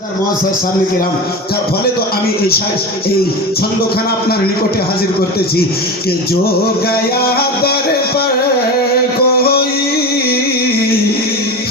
সামনে গেলাম, যার ফলে তো আমি এই ছন্দখানা আপনার নিকটে হাজির করতেছি कि जो गया दर पर कोई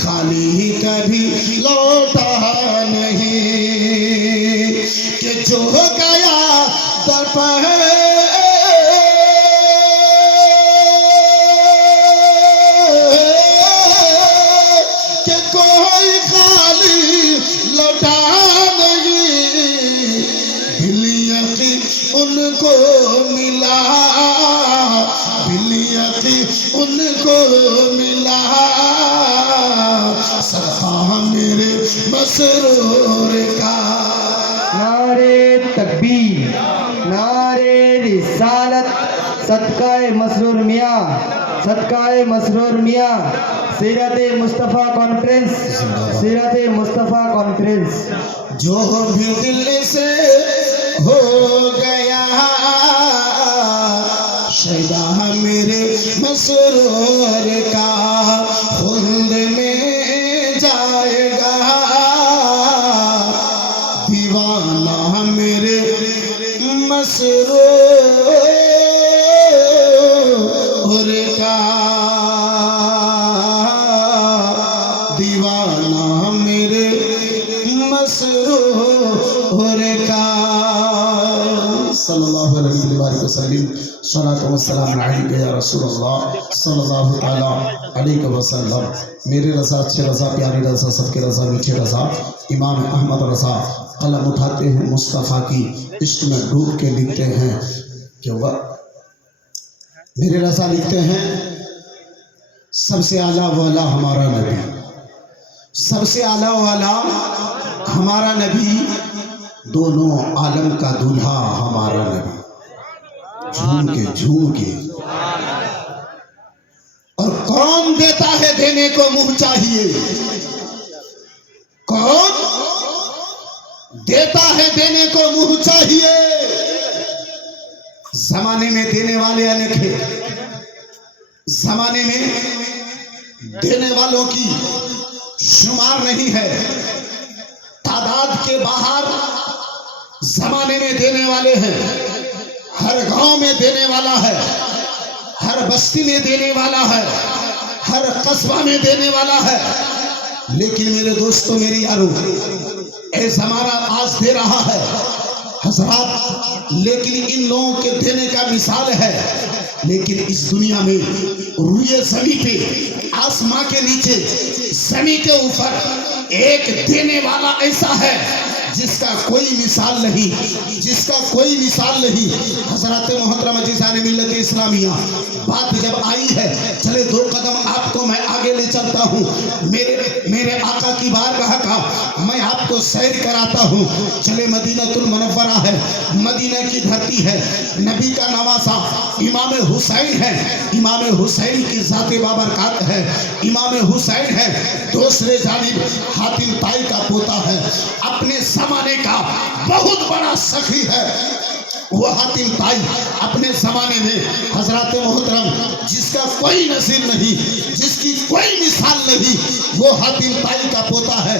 खाली कभी लौटा नहीं कि जो गया दर पर कि कोई खाली लौटा उनको मिला बिलियती उनको मिला सदका मेरे मसरूर का। नारे तकबीर, नारे रिसालत, सदकाए मसरूर मियाँ, सदकाए मसरूर मियाँ। सीरत मुस्तफ़ा कॉन्फ्रेंस, सीरत मुस्तफ़ा कॉन्फ्रेंस। जो भी दिल से हो गया शैदा मेरे मसरूर का खुल्द में जाएगा दीवाना मेरे मसरूर का दीवाना मेरे मसरूर का। सल्लल्लाहु अलैहि वसल्लम सलातो व सलाम अलैका या रसूलल्लाह सल्लल्लाहु तआला अलैहि वसल्लम। मेरे रज़ा, अच्छे रज़ा, प्यारे रज़ा, सबके रज़ा, मीठे रज़ा इमाम अहमद रज़ा कलम उठाते हैं मुस्तफ़ा की इश्क में डूब के लिखते हैं कि वह मेरे रज़ा लिखते हैं सबसे आला वाला हमारा नबी, सबसे आला वाला हमारा नबी, दोनों आलम का दूल्हा हमारा नबी। झूम के और कौन देता है देने को मुंह चाहिए, कौन देता है देने को मुंह चाहिए। जमाने में देने वाले अनेक हैं, जमाने में देने वालों की शुमार नहीं है, तादाद के बाहर जमाने में देने वाले हैं। हर गांव में देने वाला है, हर बस्ती में देने वाला है, हर कस्बा में देने वाला है। लेकिन मेरे दोस्तों, मेरी यारों, ऐ जमाना आज दे रहा है हजरात, लेकिन इन लोगों के देने का मिसाल है। लेकिन इस दुनिया में रुए ज़मीं पे, आसमां के नीचे, ज़मीं के ऊपर एक देने वाला ऐसा है जिसका कोई मिसाल नहीं, जिसका कोई मिसाल नहीं। हज़रात मोहतरम जिसाने मिल्लत इस्लामिया, बात जब आई है, चले दो कदम आपको मैं आगे ले चलता हूँ। मेरे आका की बारगाह का मैं आपको सैर कराता हूँ। चले मदीनतुल मुनव्वरा है, मदीना की धरती है, नबी का नवासा इमाम हुसैन है, इमाम हुसैन की ज़ाते बाबरकात है, इमाम हुसैन है, दूसरे जानिब हातिम ताई का पोता है, अपने ज़माने का बहुत बड़ा सखी है वो हातिम ताई। अपने ज़माने में हज़रात मोहतरम जिसका कोई नसीब नहीं, जिसकी कोई मिसाल नहीं, वो हातिम ताई का पोता है।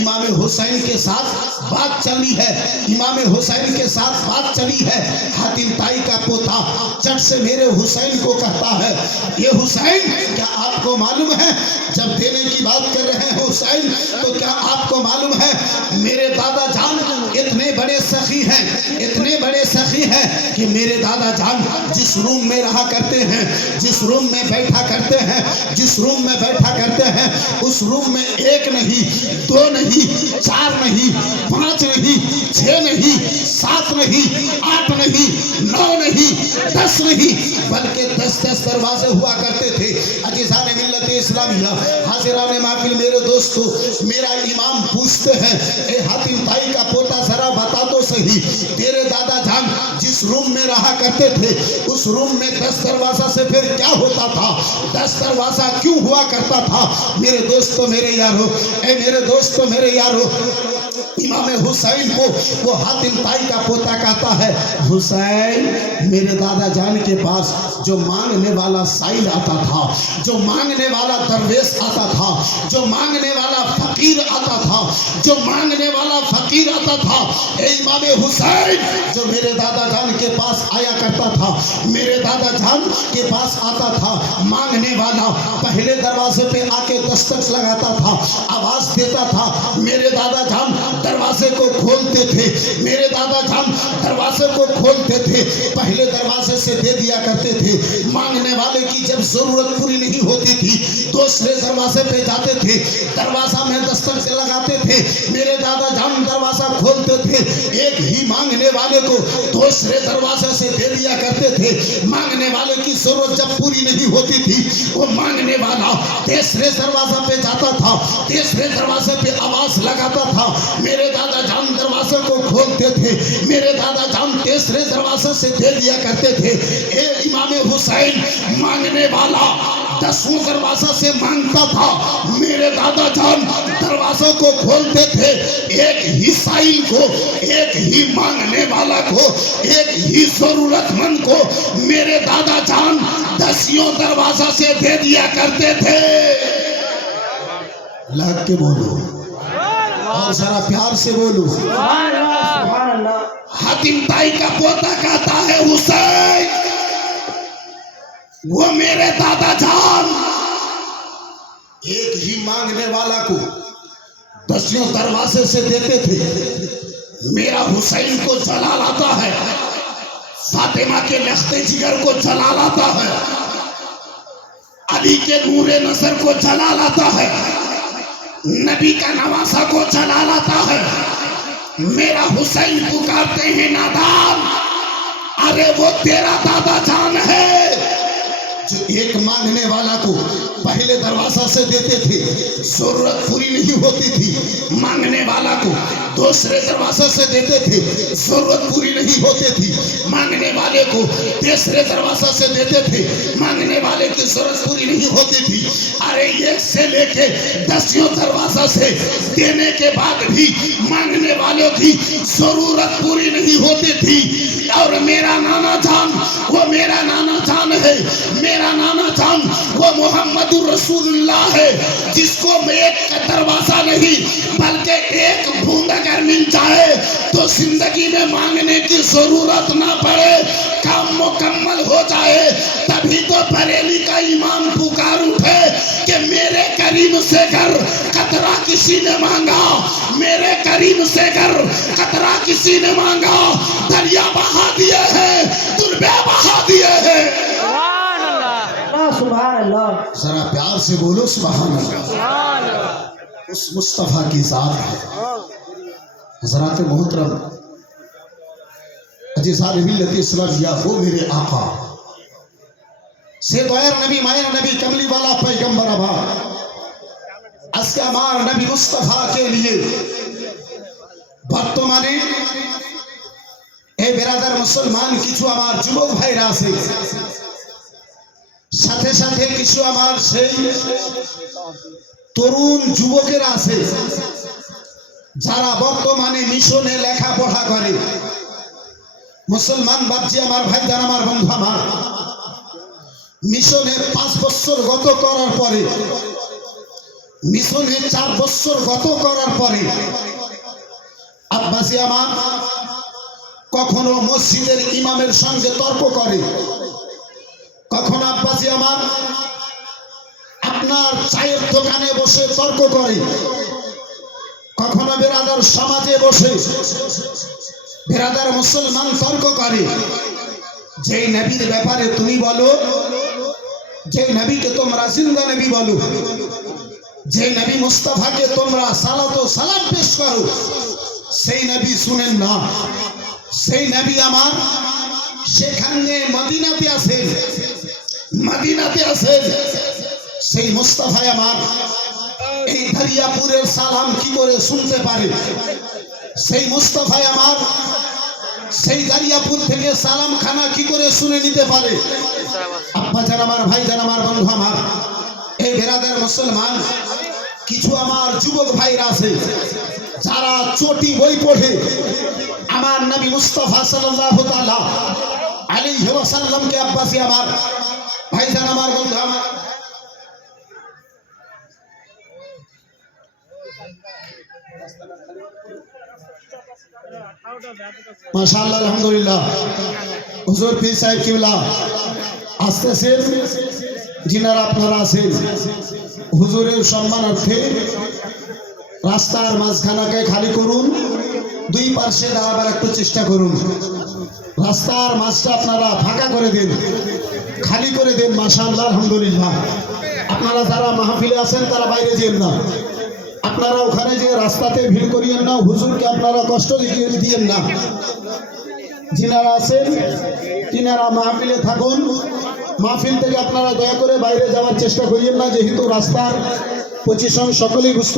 इमाम हुसैन के साथ बात चली है, इमाम हुसैन के साथ बात चली है। हातिम ताई का पोता चट से मेरे हुसैन को कहता है, ये हुसैन, क्या आपको मालूम है, जब देने की बात कर रहे हैं हुसैन, तो क्या आपको मालूम है मेरे दादा जान इतने बड़े सखी हैं, इतने बड़े सखी है कि मेरे दादा जान जिस रूम में रहा करते हैं, जिस रूम में बैठा करते हैं, जिस रूम में बैठा करते हैं, उस रूम में एक नहीं, दो नहीं, चार नहीं, पांच नहीं, छह नहीं, सात नहीं, आठ नहीं, नौ नहीं, 10 नहीं, बल्कि 10-10 दरवाजे हुआ करते थे। अजीज़ाने मिल्लत इस्लामिया, हाजिराने महफिल, मेरे दोस्तों, मेरा इमाम पूछते हैं, ए हातिम ताई का पोता जरा बता तो सही, तेरे दादा जान जिस रूम में रहा करते थे, उस रूम में 10 दरवाजा से फिर क्या होता था, 10 दरवाजा क्यों हुआ करता था। मेरे दोस्तों, मेरे यारों, ए मेरे दोस्तों, मेरे यारों, इमाम हुसैन को वो हातिम ताई का पोता कहता है, हुसैन मेरे दादा जान के पास जो मांगने वाला साइल आता था, जो मांगने वाला दरवेश आता था, जो मांगने वाला फकीर आता था, जो मांगने वाला फकीर आता था, ए इमाम हुसैन जो मेरे दादा जान के पास आया करता था, मेरे दादा जान के पास आता था मांगने वाला, पहले दरवाजे पे आके दस्तक लगाता था, आवाज देता था, मेरे दादा जान दरवाजे को खोलते थे, मेरे दादा जान दरवाजे को खोलते थे, पहले दरवाजे से दे दिया करते थे, मांगने वाले की जब जरूरत पूरी नहीं होती थी दूसरे दरवाजे पे जाते थे, दरवाजा में दस्तक लगाते थे, मेरे दादा जान दरवाजा खोलते थे, एक ही मांगने वाले को दूसरे दरवाजे से दे दिया करते थे, मांगने वाले की जरूरत जब पूरी नहीं होती थी वो मांगने वाला तीसरे दरवाजे पे जाता था, तीसरे दरवाजे पे आवाज लगाता था, मेरे दादा जान दरवाजे को खोलते थे, मेरे दादा जान तीसरे दरवाजे से दे दिया करते थे। ए इमाम हुसैन मांगने वाला 10वां दरवाजा से मांगता था, मेरे दादा जान दरवाजों को खोलते थे, एक ही साइल को, एक ही मांगने वाला को, एक ही जरूरतमंद को मेरे दादा जान 10वां दरवाजा से दे दिया करते थे। लग के बोलो और जरा प्यार से बोलो। हातिम ताई का पोता कहता है, हुसैन वो मेरे दादा जान एक ही मांगने वाला को 10वां दरवाजे से देते थे, मेरा हुसैन को जला लाता है, फातिमा के लख्ते जिगर को जला लाता है, अली के नूरे नजर को जला लाता है, नबी का नवासा को जला लाता है, मेरा हुसैन पुकारते हैं नादान, अरे वो तेरा दादा जान है जो एक मांगने वाला को पहले दरवाजा से देते थे, जरूरत पूरी नहीं होती थी, मांगने वाला को दूसरे दरवाजे से देते थे, जरूरत पूरी नहीं होती थी, मांगने वाले को तीसरे दरवाजे से देते थे, मांगने वाले की जरूरत पूरी नहीं होती थी। अरे एक से लेके 10वां दरवाजा से देने के बाद भी मांगने वालों की जरूरत पूरी नहीं होती थी। और मेरा नाना जान वो मेरा नाना जान है, मेरा नाना जान वो मोहम्मद रसूलुल्लाह है, जिसको एक दरवाजा नहीं बल्कि एक बूंद अगर मिल जाए तो जिंदगी में मांगने की जरूरत ना पड़े, काम मुकम्मल हो जाए। तभी तो बरेली का इमाम पुकार उठे कि मेरे करीम से कर कतरा किसी ने मांगा, मेरे करीम से कर कतरा किसी ने मांगा, दरिया बहा दिए हैं, दुर्बे बहा दिए हैं। सुभान अल्लाह, जरा प्यार से बोलो सुभान अल्लाह। उस मुस्तफा की जात है। हजरात मोहतरम अजीज़ान मिल्लत इस्लाम या वो मेरे आका से दोयर नबी मायर नबी कमली वाला पैगंबर अबा আজকে আমার নবী মুস্তাফাকে নিয়ে বর্তমানে এই বেরাদার মুসলমান কিছু আমার যুবক ভাইরা আছে, সাথে সাথে কিছু আমার সেই তরুণ যুবকেরা আছে যারা বর্তমানে মিশনে লেখাপড়া করে। মুসলমান বাপজি আমার ভাইজান আমার বন্ধু আমার, মিশনে 5 বছর গত করার পরে, মিশনে 4 বছর গত করার পরে আব্বাসি আমার কখনো মসজিদের ইমামের সঙ্গে তর্ক করে, কখনো আব্বাসি আমার আপনার চায়ের দোকানে বসে তর্ক করে, কখনো বেরাদার সমাজে বসে বেরাদার মুসলমান তর্ক করে। যেই নবীর ব্যাপারে তুমি বলো, যেই নবীকে তোমরা জিন্দা নবী বলো, যে নবী মুস্তাফাকে তোমরা সালাত ও সালাম পেশ করো, সেই নবী শুনেন না। সেই নবী আমার সেখানে মদিনাতে আছেন, মদিনাতে আছেন। সেই মুস্তাফা আমার এই দরিয়াপুরের সালাম কি করে শুনতে পারে? সেই মুস্তাফা আমার সেই দরিয়াপুর থেকে সালাম খানা কি করে শুনে নিতে পারে? আব্বা জান আমার, ভাই জান আমার, বন্ধু আমার, এই বেরাদার মুসলমান কিছু আমার যুবক ভাইরা আছে যারা চটি বই পড়ে আমার নবী মুস্তাফা সাল্লাল্লাহু তাআলা আলাইহি ওয়াসাল্লামকে আব্বাসী আমার ভাইজান আমার বন্ধু আমার মাশাআল্লাহ আলহামদুলিল্লাহ হুজুর পীর সাহেব কিবলা আসতেছেন যিনারা আপনারা আছেন হুজুরের সম্মানার্থে রাস্তার মাঝখানাকে খালি করুন, দুই পার্শ্বে দাঁড়াবার একটু চেষ্টা করুন। রাস্তার মাঝটা আপনারা ফাঁকা করে দিন, খালি করে দিন। মাশাআল্লাহ আলহামদুলিল্লাহ। আপনারা যারা মাহফিলে আছেন তারা বাইরে যেন না, আপনারা ওখানে যে রাস্তাতে ভিড় করিয়েন না, হুজুরকে আপনারা কষ্ট দিয়েন না। যিনারা আছেন তিনারা মাহফিলে থাকুন, মাহফিল থেকে আপনারা দয়া করে বাইরে যাওয়ার চেষ্টা করিয়েন না, যেহেতু রাস্তার পজিশন সকলেই বুঝতে